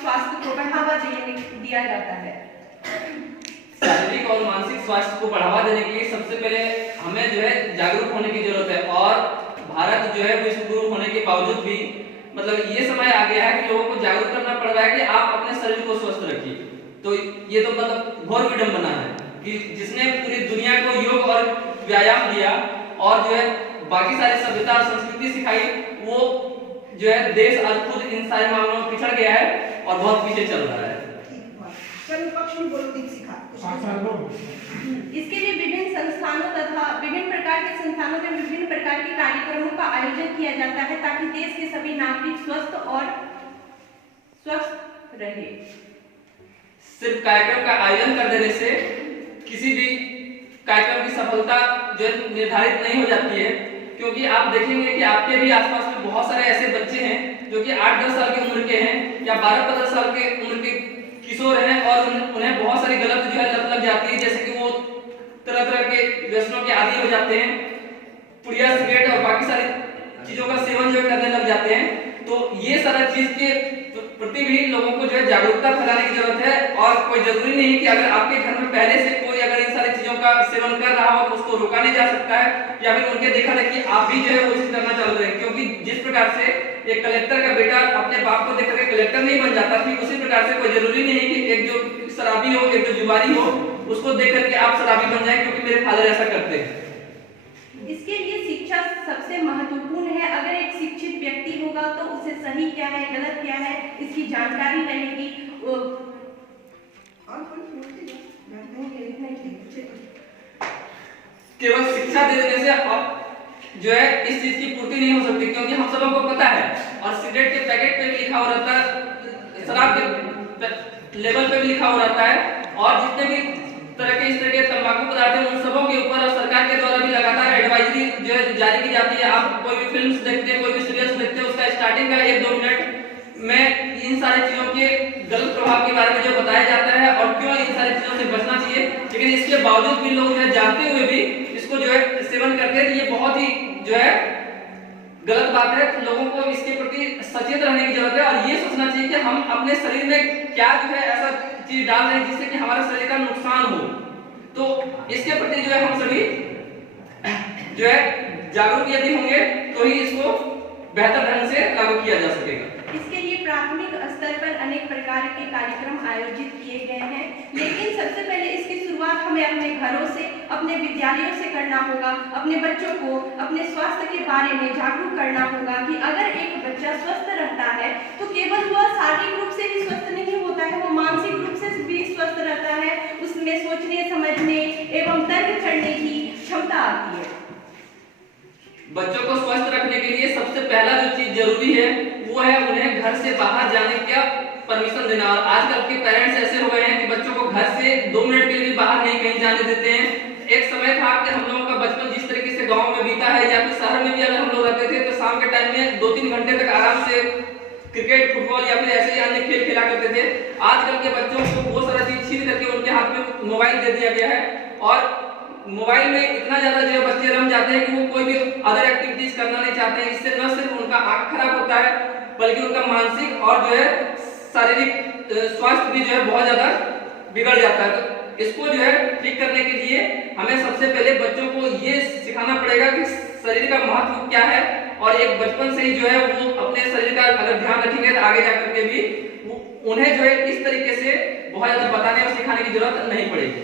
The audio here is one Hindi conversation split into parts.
स्वास्थ्य को बढ़ावा दिया जाता है। शारीरिक और मानसिक स्वास्थ्य को बढ़ावा देने के लिए सबसे पहले हमें जो है जागरूक होने की जरूरत है। और भारत जो है वो इससे दूर होने के बावजूद भी मतलब ये समय आ गया है कि लोगों को जागरूक करना पड़ रहा है कि आप अपने शरीर को स्वस्थ रखिए। तो ये तो मतलब घोर विडंबना है कि जिसने पूरी दुनिया को योग और व्यायाम दिया और जो है बाकी सारी सभ्यता और संस्कृति सिखाई, वो जो है देश आज खुद इन सारे मामलों में पिछड़ गया है और बहुत पीछे चल रहा है। इसके लिए विभिन्न संस्थानों तथा विभिन्न प्रकार के संस्थानों में विभिन्न प्रकार के कार्यक्रमों का आयोजन किया जाता है ताकि देश के सभी नागरिक स्वस्थ और स्वस्थ रहे। सिर्फ कार्यक्रम का आयोजन कर देने से किसी भी कार्यक्रम की सफलता जो है निर्धारित नहीं हो जाती है, क्योंकि आप देखेंगे कि आपके भी आसपास में बहुत सारे ऐसे बच्चे हैं जो कि 8-10 साल की उम्र के हैं या 12-15 साल के उम्र के किशोर हैं और उन्हें बहुत सारी गलत जो है लत लग जाती है, जैसे कि वो तरह तरह के व्यसनों के आदी हो जाते हैं, पुड़िया सिगरेट और बाकी सारी चीजों का सेवन जो करने लग जाते हैं। तो ये सारा चीज के प्रति भी लोगों को जो है जागरूकता फैलाने की जरूरत है। और कोई जरूरी नहीं कि अगर आपके घर में पहले से कोई अगर इन सारी चीजों का सेवन कर रहा हो तो उसको रोका नहीं जा सकता है, या फिर उनके देखा देखी आप भी जो है वो चीज करना चालू करें। क्योंकि जिस प्रकार से एक कलेक्टर का बेटा अपने बाप को देख करके कलेक्टर नहीं बन जाता, ठीक उसी प्रकार से कोई जरूरी नहीं कि एक जो शराबी हो, एक जो जुआरी हो, उसको देख करके आप शराबी बन जाए क्योंकि मेरे फादर ऐसा करते हैं। इसके लिए शिक्षा सबसे महत्वपूर्ण है। अगर एक शिक्षित व्यक्ति होगा तो उसे सही क्या है, गलत क्या है, इसकी जानकारी रहेगी। केवल शिक्षा दे देने से जो है इस चीज की पूर्ति नहीं हो सकती, क्योंकि हम सबों को पता है और सिगरेट के पैकेट पे भी लिखा हो रहता है, शराब के लेबल पे भी लिखा हो रहता है, और जितने भी तरह के इस तरह के तंबाकू पदार्थ हैं उन सबों के ऊपर सरकार के द्वारा भी लगातार एडवाइजरी जो है जारी की जाती है। आप कोई भी फिल्म्स देखते हैं, कोई भी सीरियल्स देखते हैं, उसका स्टार्टिंग का 1-2 मिनट में इन सारी चीजों के गलत प्रभाव के बारे में जो बताया जाता है और क्यों इन सारी चीजों से बचना चाहिए, लेकिन इसके बावजूद भी लोग जो है जानते हुए भी इसको जो है सेवन करते हैं। ये बहुत ही जो है गलत बात है। तो लोगों को इसके प्रति सचेत रहने की जरूरत है और ये सोचना चाहिए कि हम अपने शरीर में क्या जो है ऐसा चीज डाल रहे हैं जिससे कि हमारे शरीर का नुकसान हो। तो इसके प्रति जो है हम सभी जो है जागरूक यदि होंगे तो ही इसको बेहतर ढंग से लागू किया जा सकेगा। इसके लिए प्राथमिक स्तर पर अनेक प्रकार के कार्यक्रम आयोजित किए गए हैं, लेकिन सबसे पहले इसकी शुरुआत हमें अपने घरों से, अपने विद्यालयों से करना होगा। अपने बच्चों को अपने स्वास्थ्य के बारे में जागरूक करना होगा कि अगर एक बच्चा स्वस्थ रहता है तो केवल वह शारीरिक रूप से ही स्वस्थ नहीं होता है, वो मानसिक रूप से भी स्वस्थ रहता है। उसमें सोचने, समझने एवं तर्क करने की क्षमता आती है। बच्चों को स्वस्थ रखने के लिए सबसे पहला जो चीज जरूरी है वो है उन्हें घर से बाहर जाने का परमिशन देना। और आजकल के पेरेंट्स ऐसे हो गए हैं कि बच्चों को घर से 2 मिनट के लिए बाहर नहीं कहीं जाने देते हैं। एक समय था कि हम लोगों का बचपन जिस तरीके से गांव में बीता है या फिर शहर में भी अगर हम लोग रहते थे तो शाम के टाइम में 2-3 घंटे तक आराम से क्रिकेट, फुटबॉल या फिर ऐसे ही अन्य खेल खेला करते थे। आजकल के बच्चों को वो सारा चीज छीन करके उनके हाथ में मोबाइल दे दिया गया है और मोबाइल में इतना ज्यादा जो बच्चे रम जाते हैं कि वो कोई भी अदर एक्टिविटीज करना नहीं चाहते हैं। इससे न सिर्फ उनका आंख खराब होता है बल्कि उनका मानसिक और जो है शारीरिक स्वास्थ्य भी जो है बहुत ज्यादा बिगड़ जाता है। तो इसको जो है ठीक करने के लिए हमें सबसे पहले बच्चों को ये सिखाना पड़ेगा कि शरीर का महत्व क्या है, और एक बचपन से ही जो है वो अपने शरीर का अगर ध्यान रखेंगे तो आगे जाकर के भी उन्हें जो है इस तरीके से बहुत ज्यादा बताने और सिखाने की जरूरत नहीं पड़ेगी।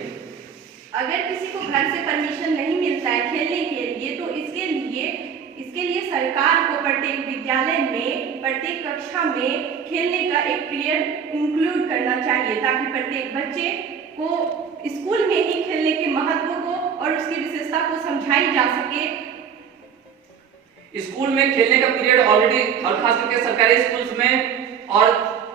अगर किसी को घर से परमिशन नहीं मिलता है खेलने के लिए तो इसके लिए सरकार को प्रत्येक विद्यालय में, प्रत्येक कक्षा में खेलने का एक पीरियड इंक्लूड करना चाहिए ताकि प्रत्येक बच्चे को स्कूल में ही खेलने के महत्व को और उसकी विशेषता को समझाई जा सके। स्कूल में खेलने का पीरियड ऑलरेडी और खास करके सरकारी स्कूल्स में और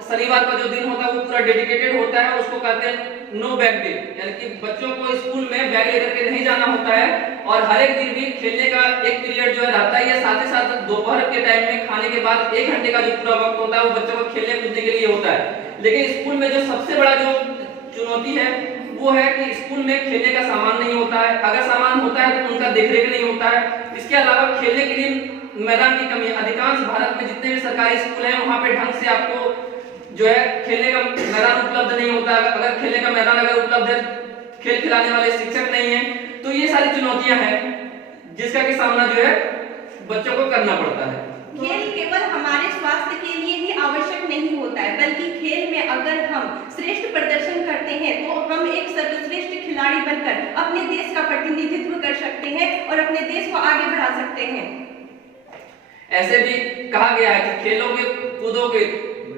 शनिवार का जो दिन होता है वो पूरा डेडिकेटेड होता है, उसको कहते हैं नो बैग डे, यानी कि बच्चों को स्कूल में बैग लेकर के नहीं जाना होता है और हर एक दिन भी खेलने का एक पीरियड जो है रहता है। साथ ही साथ दोपहर के टाइम में खाने के बाद 1 घंटे का जो पूरा वक्त होता है वो बच्चों को खेलने कूदने के लिए होता है। लेकिन स्कूल में जो सबसे बड़ा जो चुनौती है वो है कि स्कूल में खेलने का सामान नहीं होता है। अगर सामान होता है तो उनका देखरेख नहीं होता है। इसके अलावा खेलने के लिए मैदान की कमी है। अधिकांश भारत में जितने भी सरकारी स्कूल हैं वहाँ पे ढंग से आपको जो है खेलने का मैदान उपलब्ध नहीं होता, अगर खेलने का मैदान अगर उपलब्ध है, खेल खिलाने वाले शिक्षक नहीं है, तो ये सारी चुनौतियां हैं जिसका कि सामना जो है बच्चों को करना पड़ता है। खेल केवल हमारे स्वास्थ्य के लिए ही आवश्यक नहीं होता है, बल्कि खेल में अगर हम श्रेष्ठ प्रदर्शन करते हैं तो हम एक सर्वश्रेष्ठ खिलाड़ी बनकर अपने देश का प्रतिनिधित्व कर सकते हैं और अपने देश को आगे बढ़ा सकते हैं। ऐसे भी कहा गया है कि खेलोगे कूदोगे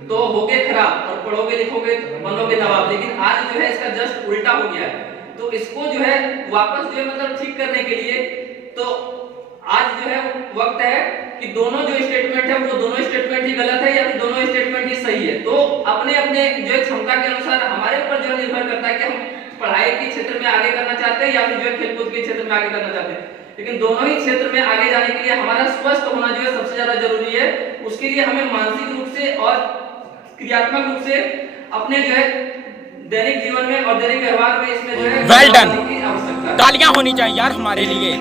तो होगे खराब और पढ़ोगे लिखोगे तो बनोगे नवाब, लेकिन आज जो है इसका जस्ट उल्टा हो गया है। तो इसको जो है वापस जो है मतलब ठीक करने के लिए तो आज जो है वक्त है कि दोनों जो स्टेटमेंट है वो दोनों स्टेटमेंट ही गलत है या फिर दोनों स्टेटमेंट ही सही है। तो अपने अपने जो है क्षमता के अनुसार हमारे ऊपर जो है निर्भर करता है कि हम पढ़ाई के क्षेत्र में आगे करना चाहते हैं या फिर जो है खेलकूद के क्षेत्र में आगे करना चाहते हैं। लेकिन दोनों ही क्षेत्र में आगे जाने के लिए हमारा स्वस्थ होना जो है सबसे ज्यादा जरूरी है। उसके लिए हमें मानसिक रूप से और क्रियात्मक रूप से अपने जो है दैनिक जीवन में और दैनिक व्यवहार में इसमें जो है वेल डन, आवश्यकता है। तालियां होनी चाहिए यार हमारे लिए।